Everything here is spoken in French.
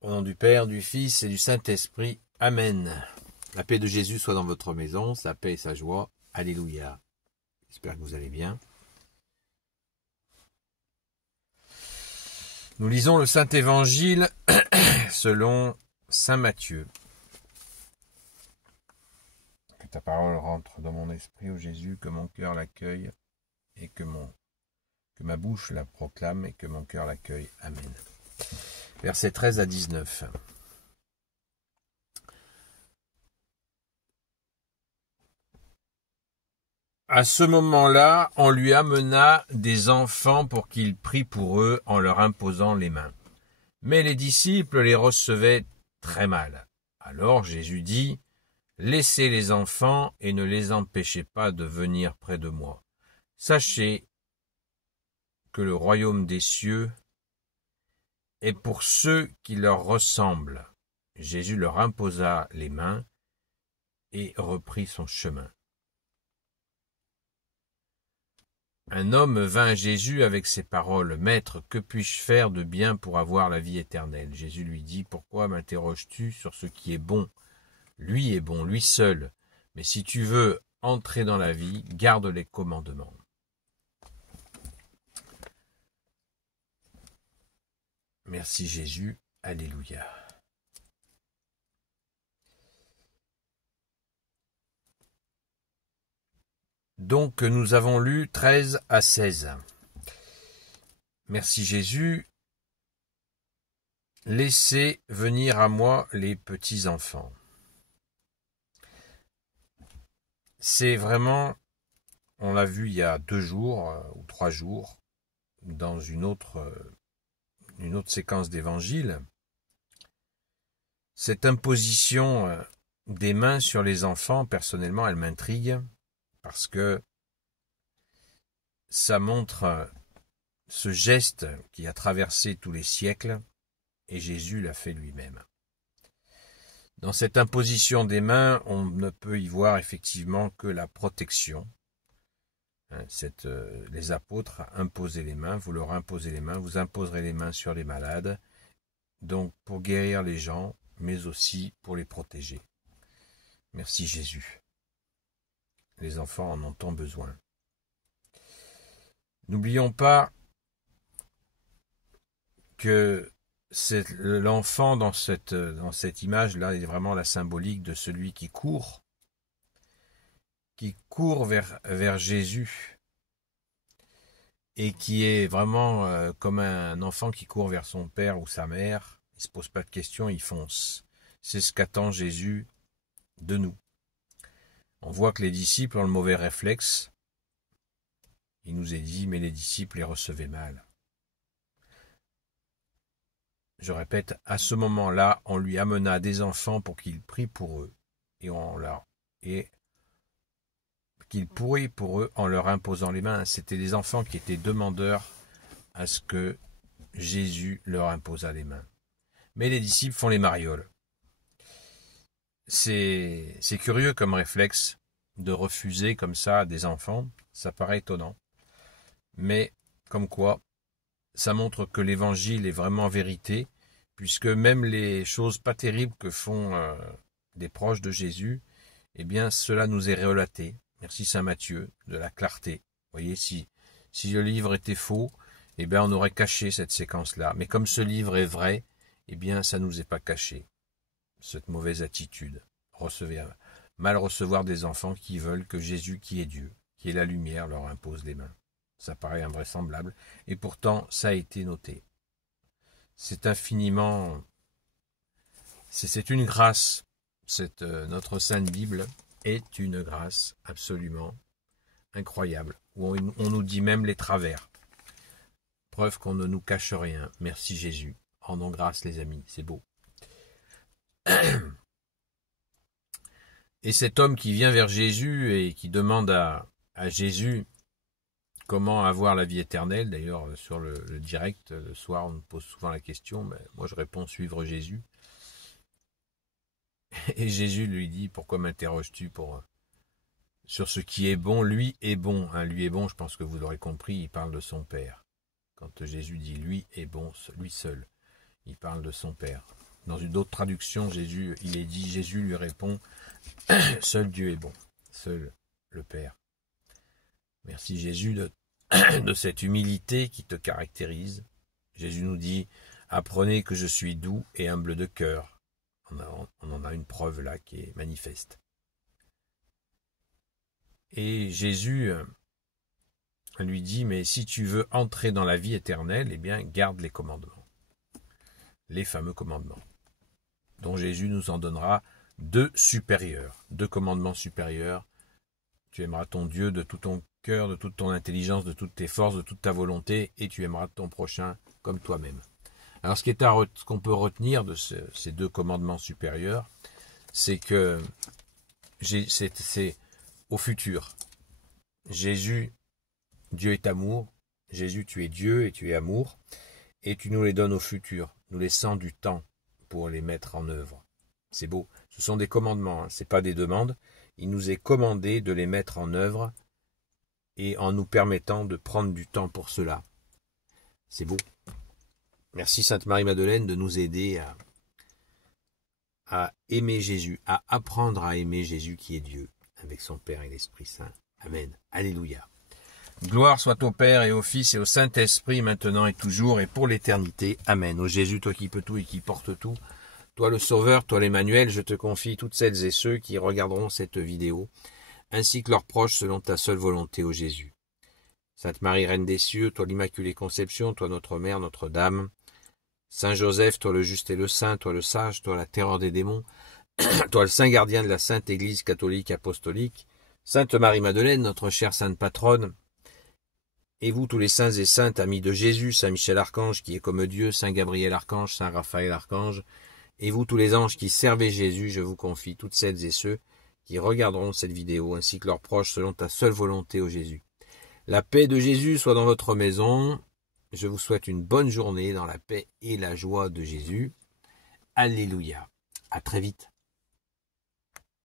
Au nom du Père, du Fils et du Saint-Esprit. Amen. La paix de Jésus soit dans votre maison, sa paix et sa joie. Alléluia. J'espère que vous allez bien. Nous lisons le Saint-Évangile selon Saint Matthieu. Que ta parole rentre dans mon esprit, ô Jésus, que mon cœur l'accueille et que ma bouche la proclame et que mon cœur l'accueille. Amen. Versets 13 à 19. À ce moment-là, on lui amena des enfants pour qu'il prie pour eux en leur imposant les mains. Mais les disciples les recevaient très mal. Alors Jésus dit, « Laissez les enfants et ne les empêchez pas de venir près de moi. Sachez que le royaume des cieux est pour ceux qui leur ressemblent. » Jésus leur imposa les mains et reprit son chemin. Un homme vint à Jésus avec ces paroles, « Maître, que puis-je faire de bien pour avoir la vie éternelle ?» Jésus lui dit, « Pourquoi m'interroges-tu sur ce qui est bon ? Lui est bon, lui seul. Mais si tu veux entrer dans la vie, garde les commandements. » Merci Jésus. Alléluia. Donc nous avons lu 13 à 16. Merci Jésus. Laissez venir à moi les petits-enfants. C'est vraiment, on l'a vu il y a 2 jours ou 3 jours, dans une autre séquence d'évangile, cette imposition des mains sur les enfants, personnellement, elle m'intrigue, parce que ça montre ce geste qui a traversé tous les siècles, et Jésus l'a fait lui-même. Dans cette imposition des mains, on ne peut y voir effectivement que la protection. Les apôtres imposaient les mains, vous leur imposez les mains, vous imposerez les mains sur les malades, donc pour guérir les gens, mais aussi pour les protéger. Merci Jésus. Les enfants en ont tant besoin. N'oublions pas que l'enfant dans cette image-là est vraiment la symbolique de celui qui court vers Jésus et qui est vraiment comme un enfant qui court vers son père ou sa mère. Il ne se pose pas de questions, il fonce. C'est ce qu'attend Jésus de nous. On voit que les disciples ont le mauvais réflexe. Il nous est dit, mais les disciples les recevaient mal. Je répète, à ce moment-là, on lui amena des enfants pour qu'il prie pour eux, et qu'il prie pour eux en leur imposant les mains. C'était des enfants qui étaient demandeurs à ce que Jésus leur imposât les mains. Mais les disciples font les marioles. C'est curieux comme réflexe de refuser comme ça des enfants, ça paraît étonnant. Mais comme quoi, ça montre que l'évangile est vraiment vérité, puisque même les choses pas terribles que font des proches de Jésus, eh bien cela nous est relaté. Merci Saint Matthieu de la clarté. Vous voyez, si le livre était faux, eh bien on aurait caché cette séquence-là. Mais comme ce livre est vrai, eh bien ça nous est pas caché. Cette mauvaise attitude, mal recevoir des enfants qui veulent que Jésus, qui est Dieu, qui est la lumière, leur impose les mains. Ça paraît invraisemblable, et pourtant ça a été noté. C'est infiniment, c'est une grâce, notre Sainte Bible est une grâce absolument incroyable, où on nous dit même les travers. Preuve qu'on ne nous cache rien. Merci Jésus. Rendons grâce les amis, c'est beau. Et cet homme qui vient vers Jésus et qui demande à Jésus comment avoir la vie éternelle, d'ailleurs sur le direct, le soir on me pose souvent la question, mais moi je réponds suivre Jésus. Et Jésus lui dit, pourquoi m'interroges-tu sur ce qui est bon? Lui est bon, hein, lui est bon, je pense que vous l'aurez compris, il parle de son Père. Quand Jésus dit lui est bon, lui seul, il parle de son Père. Dans une autre traduction, Jésus lui répond, seul Dieu est bon, seul le Père. Merci Jésus de cette humilité qui te caractérise. Jésus nous dit, apprenez que je suis doux et humble de cœur. On en a une preuve là qui est manifeste. Et Jésus lui dit, mais si tu veux entrer dans la vie éternelle, eh bien garde les commandements. Les fameux commandements, dont Jésus nous en donnera deux commandements supérieurs. Tu aimeras ton Dieu de tout ton cœur, de toute ton intelligence, de toutes tes forces, de toute ta volonté, et tu aimeras ton prochain comme toi-même. Alors ce qu'on peut retenir de ces deux commandements supérieurs, c'est que c'est au futur. Jésus, Dieu est amour. Jésus, tu es Dieu et tu es amour. Et tu nous les donnes au futur, nous laissant du temps pour les mettre en œuvre. C'est beau. Ce sont des commandements, ce n'est pas des demandes. Il nous est commandé de les mettre en œuvre et en nous permettant de prendre du temps pour cela. C'est beau. Merci Sainte Marie-Madeleine de nous aider à aimer Jésus, à apprendre à aimer Jésus qui est Dieu, avec son Père et l'Esprit Saint. Amen. Alléluia. Gloire soit au Père et au Fils et au Saint-Esprit, maintenant et toujours et pour l'éternité. Amen. Ô Jésus, toi qui peux tout et qui portes tout, toi le Sauveur, toi l'Emmanuel, je te confie toutes celles et ceux qui regarderont cette vidéo, ainsi que leurs proches selon ta seule volonté, ô Jésus. Sainte Marie, Reine des cieux, toi l'Immaculée Conception, toi notre Mère, Notre-Dame, Saint Joseph, toi le juste et le saint, toi le sage, toi la terreur des démons, toi le saint gardien de la Sainte Église catholique apostolique, Sainte Marie-Madeleine, notre chère Sainte Patronne, et vous tous les saints et saintes, amis de Jésus, Saint Michel Archange qui est comme Dieu, Saint Gabriel Archange, Saint Raphaël Archange, et vous tous les anges qui servez Jésus, je vous confie toutes celles et ceux qui regarderont cette vidéo, ainsi que leurs proches selon ta seule volonté, ô Jésus. La paix de Jésus soit dans votre maison. Je vous souhaite une bonne journée dans la paix et la joie de Jésus. Alléluia. À très vite.